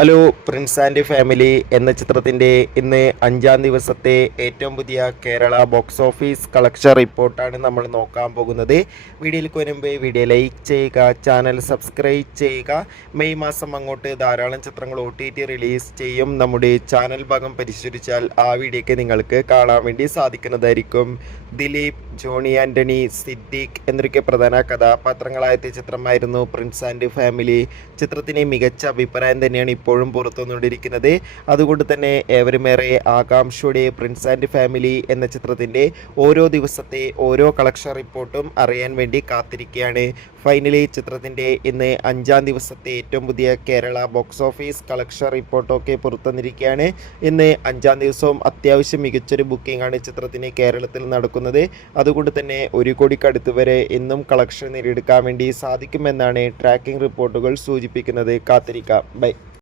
Hello Prince and family എന്ന ചിത്രത്തിൻ്റെ ഇന്ന് 5-ാം ദിവസത്തെ ഏറ്റവും പുതിയ കേരള ബോക്സ് ഓഫീസ് കളക്ഷൻ റിപ്പോർട്ടാണ് നമ്മൾ നോക്കാൻ പോകുന്നത്. വീഡിയോയിലേക്ക് വരുമ്പോൾ വീഡിയോ ലൈക്ക് ചെയ്യുക, ചാനൽ സബ്സ്ക്രൈബ് ചെയ്യുക. മെയ് മാസം അങ്ങോട്ട് ധാരാളം ചിത്രങ്ങൾ OTT റിലീസ് ചെയ്യും. നമ്മുടെ ചാനൽ ഭാഗം പരിശോധിച്ചാൽ ആ വീഡിയോയ്ക്ക് നിങ്ങൾക്ക് കാണാൻ വേണ്ടി സാധിക്കുന്നതായിരിക്കും. ദിലീപ്, ജോണി ആൻ്റണി, സിദ്ദീഖ് എന്നൊക്കെ പ്രധാന കഥാപാത്രങ്ങളായ ചിത്രമായിരുന്നു പ്രിൻസ് ആൻഡ് ഫാമിലി. ചിത്രത്തിന് മികച്ച അഭിപ്രായം തന്നെയാണ് ഇപ്പോഴും പുറത്തുവന്നുകൊണ്ടിരിക്കുന്നത്. അതുകൊണ്ട് തന്നെ ഏവരുമേറെ ആകാംക്ഷയോടെ പ്രിൻസ് ആൻഡ് ഫാമിലി എന്ന ചിത്രത്തിൻ്റെ ഓരോ ദിവസത്തെ ഓരോ കളക്ഷൻ റിപ്പോർട്ടും അറിയാൻ വേണ്ടി കാത്തിരിക്കുകയാണ്. ഫൈനലി ചിത്രത്തിൻ്റെ ഇന്ന് 5-ാം ദിവസത്തെ ഏറ്റവും പുതിയ കേരള ബോക്സ് ഓഫീസ് കളക്ഷൻ റിപ്പോർട്ടൊക്കെ പുറത്തുവന്നിരിക്കുകയാണ്. ഇന്ന് 5-ാം ദിവസവും അത്യാവശ്യം മികച്ചൊരു ബുക്കിംഗ് ആണ് ചിത്രത്തിന് കേരളത്തിൽ നടക്കുന്നത്. അതുകൊണ്ട് തന്നെ 1 കോടിക്കടുത്ത് വരെ ഇന്നും കളക്ഷൻ നേടിയെടുക്കാൻ വേണ്ടി സാധിക്കുമെന്നാണ് ട്രാക്കിംഗ് റിപ്പോർട്ടുകൾ സൂചിപ്പിക്കുന്നത്. കാത്തിരിക്കാം. ബൈ.